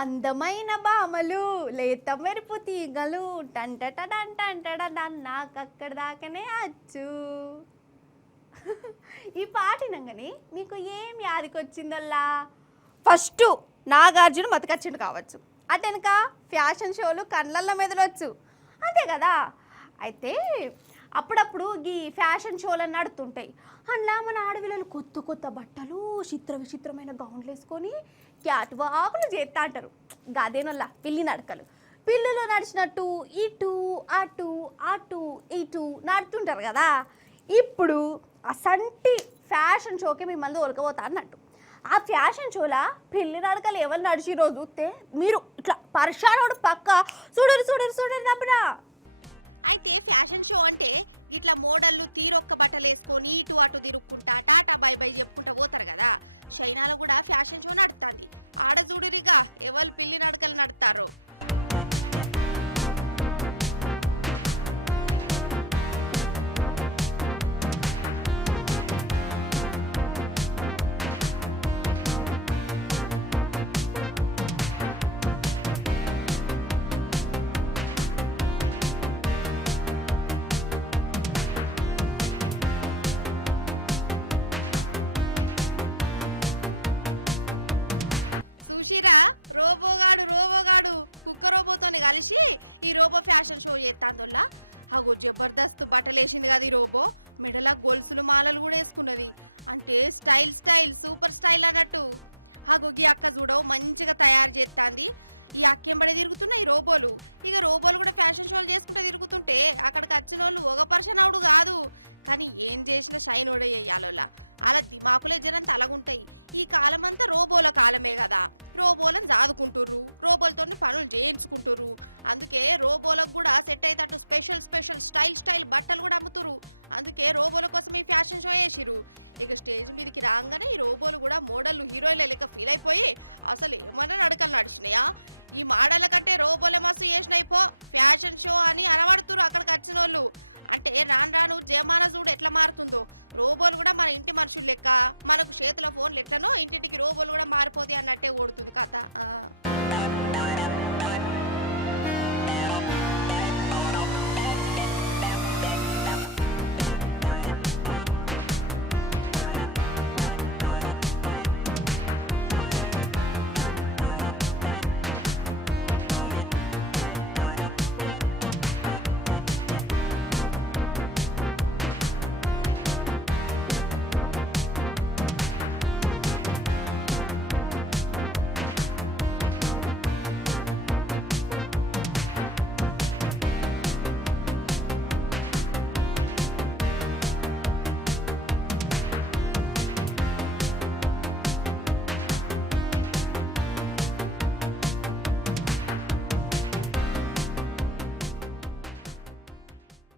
అందమైన బామలు లేత మెరుపు తీగలు టంటటడంటంటడన్ నాకక్కడ దాకానే అచ్చు. ఈ పాట వినంగానే మీకు ఏం యాదికొచ్చిందల్లా? ఫస్ట్ నాగార్జున బతకచ్చిండు కావచ్చు, అటెనక ఫ్యాషన్ షోలు కళ్ళల్లో మెదలొచ్చు, అంతే కదా. అయితే అప్పుడప్పుడు ఈ ఫ్యాషన్ షోలు నడుతుంటాయి. అందులో మన ఆడపిల్లలు కొత్త కొత్త బట్టలు చిత్ర విచిత్రమైన గౌన్లు వేసుకొని క్యాట్ వాకులు చేస్తా అంటారు. గదేనొల్లా పిల్లి నడకలు. పిల్లులు నడిచినట్టు ఇటు అటు అటు ఇటు నడుతుంటారు కదా. ఇప్పుడు అసంటి ఫ్యాషన్ షోకి మిమ్మల్ని ఒలకపోతా అన్నట్టు. ఆ ఫ్యాషన్ షోలా పిల్లి నడకలు ఎవరు నడిచిరో చూస్తే మీరు ఇట్లా పరిశానోడు పక్క చూడరు చూడరు చూడరు తప్పునా. అయితే ఫ్యాషన్ షో అంటే ఇట్లా మోడళ్ళు తీరొక్క బట్టలు వేసుకొని ఇటు అటు తిరుక్కుంటా టాటా బై బై చెప్పుకుంటా పోతారు కదా. చైనాలో కూడా ఫ్యాషన్ షో నడుస్తుంది. ఆడ చూడురిగా ఎవరు పిల్లి నడకలు నడుతారో. చూసిరా రోబోగాడు కుక్క రోబోతోని కలిసి ఈ రోబో ఫ్యాషన్ షో చేస్తాందోల్లా. అగో జబర్దస్త్ బట్టలు వేసింది కదా ఈ రోబో. మెడల గొలుసులు మాలలు కూడా వేసుకున్నది. అంటే స్టైల్ సూపర్ స్టైల్ అన్నట్టు. అగో ఈ అక్క చూడవు మంచిగా తయారు చేస్తాంది. ఈ అక్కెంబడి తిరుగుతున్నాయి రోబోలు. ఇక రోబోలు కూడా ఫ్యాషన్ షోలు చేసుకుంటే తిరుగుతుంటే అక్కడికి వచ్చిన వాళ్ళు ఒక పర్సన్ అవుడు కాదు, కానీ ఏం చేసినా షైన్ ఓడే వేయాలోలా. అలా దిమాకులే జనంత అలాగుంటాయి. ఈ కాలం అంతా రోబోల కాలమే కదా. రోబోలను జాదుకుంటుర్రు, రోబోలతో పనులు చేయించుకుంటుర్రు. అందుకే రోబోలకు కూడా సెట్ అయ్యేటట్టు స్పెషల్ స్టైల్ బట్టలు కూడా అమ్ముతురు. అందుకే రోబోల కోసం ఈ ఫ్యాషన్ షో వేసిరు. ఇక స్టేజ్ మీదకి రాగానే ఈ రోబోలు కూడా మోడళ్ళు హీరోయిన్ల లెక్క ఫీల్ అయిపోయి అసలు ఏమన్నా నడకలు నడిచినాయా, ఈ మోడళ్ళ కంటే రోబోలే మస్తు చేసినాయి పో ఫ్యాషన్ షో అని అనబడుతురు అక్కడికి వచ్చిన వాళ్ళు. అంటే రాను జమానా చూడు ఎట్లా మారుతుందో. రోబోలు కూడా మన ఇంటి మనుషులు లెక్క, మనకు చేతుల ఫోన్లు ఎట్లనో ఇంటింటికి రోబోలు కూడా మారిపోతాయి అన్నట్టే ఓడుతుంది కథ.